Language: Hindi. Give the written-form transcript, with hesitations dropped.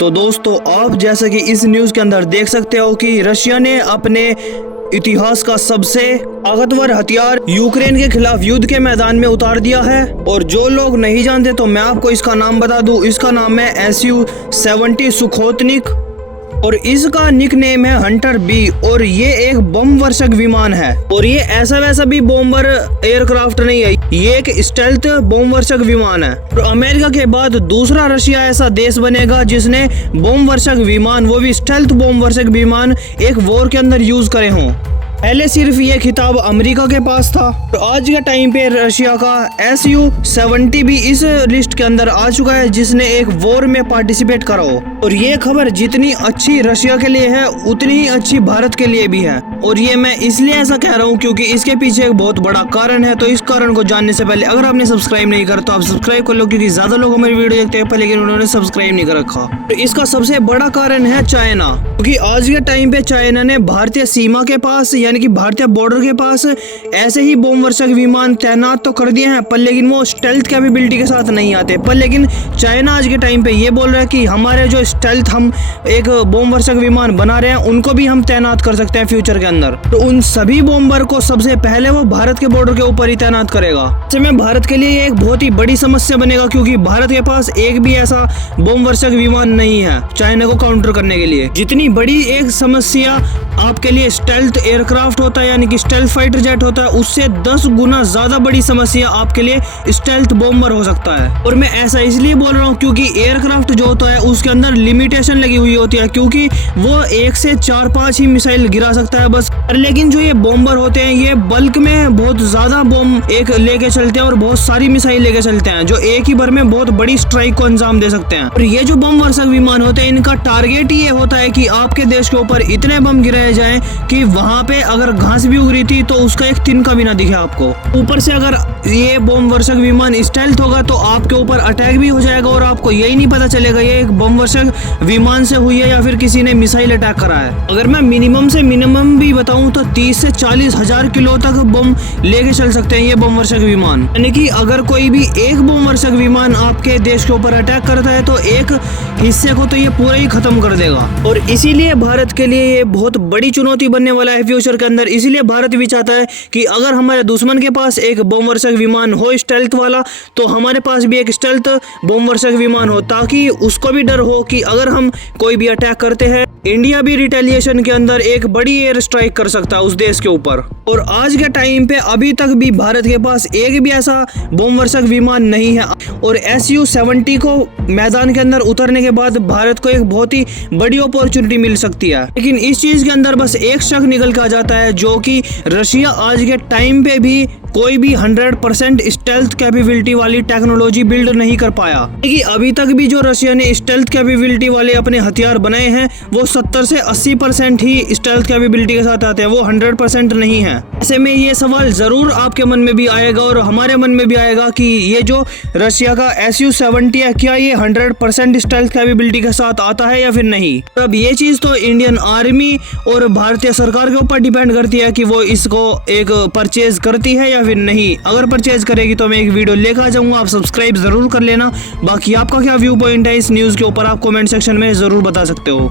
तो दोस्तों आप जैसे कि इस न्यूज़ के अंदर देख सकते हो कि रशिया ने अपने इतिहास का सबसे ताकतवर हथियार यूक्रेन के खिलाफ युद्ध के मैदान में उतार दिया है। और जो लोग नहीं जानते तो मैं आपको इसका नाम बता दूं, इसका नाम है Su-70 सुखोतनिक और इसका निकनेम है हंटर बी। और ये एक बम वर्षक विमान है और ये ऐसा वैसा भी बॉम्बर एयरक्राफ्ट नहीं है, ये एक स्टेल्थ बम वर्षक विमान है। और अमेरिका के बाद दूसरा रशिया ऐसा देश बनेगा जिसने बम वर्षक विमान, वो भी स्टेल्थ बम वर्षक विमान एक वॉर के अंदर यूज करे हों। पहले सिर्फ ये खिताब अमेरिका के पास था और आज के टाइम पे रशिया का Su-70 भी इस लिस्ट के अंदर आ चुका है जिसने एक वॉर में पार्टिसिपेट करा हो। और ये खबर जितनी अच्छी रशिया के लिए है उतनी ही अच्छी भारत के लिए भी है। और ये मैं इसलिए ऐसा कह रहा हूँ क्योंकि इसके पीछे एक बहुत बड़ा कारण है। तो इस कारण को जानने से पहले अगर आपने सब्सक्राइब नहीं करा तो आप सब्सक्राइब कर लो, क्योंकि ज्यादा लोग मेरी वीडियो देखते हैं लेकिन उन्होंने सब्सक्राइब नहीं कर रखा। तो इसका सबसे बड़ा कारण है चाइना, क्योंकि आज के टाइम पे चाइना ने भारतीय सीमा के पास यानी कि भारतीय बॉर्डर के पास ऐसे ही बम वर्षक विमान तैनात तो कर दिए हैं, पर लेकिन वो स्टेल्थ कैपेबिलिटी के साथ नहीं आते। पर लेकिन चाइना आज के टाइम पे ये बोल रहा है कि हमारे जो स्टेल्थ हम एक बम वर्षक विमान बना रहे हैं उनको भी हम तैनात कर सकते हैं फ्यूचर के अंदर। तो उन सभी बॉम्बर को सबसे पहले वो भारत के बॉर्डर के ऊपर ही तैनात करेगा। ऐसे में भारत के लिए एक बहुत ही बड़ी समस्या बनेगा, क्योंकि भारत के पास एक भी ऐसा बम वर्षक विमान नहीं है चाइना को काउंटर करने के लिए। जितनी बड़ी एक समस्या आपके लिए स्टेल्थ एयरक्राफ्ट होता है यानी कि स्टेल्थ फाइटर जेट होता है, उससे 10 गुना ज्यादा बड़ी समस्या आपके लिए स्टेल्थ बॉम्बर हो सकता है। और मैं ऐसा इसलिए बोल रहा हूँ क्योंकि एयरक्राफ्ट जो होता है उसके अंदर लिमिटेशन लगी हुई होती है, क्योंकि वो 1 से 4-5 ही मिसाइल गिरा सकता है बस। लेकिन जो ये बॉम्बर होते हैं ये बल्क में बहुत ज्यादा बॉम्ब एक लेके चलते हैं और बहुत सारी मिसाइल लेके चलते हैं जो एक ही बार में बहुत बड़ी स्ट्राइक को अंजाम दे सकते हैं। और ये जो बम वर्षक विमान होते हैं इनका टारगेट ही ये होता है कि आपके देश के ऊपर इतने बम गिराए जाए कि वहां पे अगर घास भी उग रही थी तो उसका एक तिनका भी ना दिखे आपको। ऊपर से अगर ये बम वर्षक विमान स्टेल्थ होगा तो आपके ऊपर अटैक भी हो जाएगा और आपको यही नहीं पता चलेगा ये एक बम वर्षक विमान से हुई है या फिर किसी ने मिसाइल अटैक करा है। अगर मैं मिनिमम से मिनिमम भी बताऊं तो 30 से 40 हजार किलो तक बम लेके चल सकते हैं ये बम वर्षक विमान। यानी कि अगर कोई भी एक बम वर्षक विमान आपके देश के ऊपर अटैक करता है तो एक हिस्से को तो ये पूरा ही खत्म कर देगा। और इसीलिए भारत के लिए ये बहुत बड़ी चुनौती बनने वाला है फ्यूचर के अंदर। इसीलिए भारत भी चाहता है कि अगर हमारे दुश्मन के पास एक बम वर्षक विमान हो स्टेल्थ वाला तो हमारे पास भी एक स्टेल्थ बम वर्षक विमान हो, ताकि उसको भी डर हो कि अगर हम कोई भी अटैक करते हैं इंडिया भी रिटेलिएशन के अंदर एक बड़ी एयर स्ट्राइक कर सकता है उस देश के ऊपर। और आज के टाइम पे अभी तक भी भारत के पास एक भी ऐसा बम वर्षक विमान नहीं है। और Su-70 को मैदान के अंदर उतरने के बाद भारत को एक बहुत ही बड़ी अपॉर्चुनिटी मिल सकती है। लेकिन इस चीज के अंदर बस एक शक निकल के आ जाता है, जो कि रशिया आज के टाइम पे भी कोई भी 100% स्टेल्थ कैपेबिलिटी वाली टेक्नोलॉजी बिल्ड नहीं कर पाया। क्योंकि अभी तक भी जो रशिया ने स्टेल्थ कैपेबिलिटी वाले अपने हथियार बनाए हैं वो 70 से 80% ही स्टेल्थ कैपेबिलिटी के साथ आते हैं, वो 100% नहीं है। ऐसे में ये सवाल जरूर आपके मन में भी आएगा और हमारे मन में भी आएगा कि ये जो रशिया का Su-70 है क्या ये 100% स्टेल्थ कैपेबिलिटी के साथ आता है या फिर नहीं। अब ये चीज तो इंडियन आर्मी और भारतीय सरकार के ऊपर डिपेंड करती है कि वो इसको एक परचेज करती है या फिर नहीं। अगर परचेज करेगी तो मैं एक वीडियो लेकर आ जाऊंगा, आप सब्सक्राइब जरूर कर लेना। बाकी आपका क्या व्यू पॉइंट है इस न्यूज़ के ऊपर आप कमेंट सेक्शन में जरूर बता सकते हो।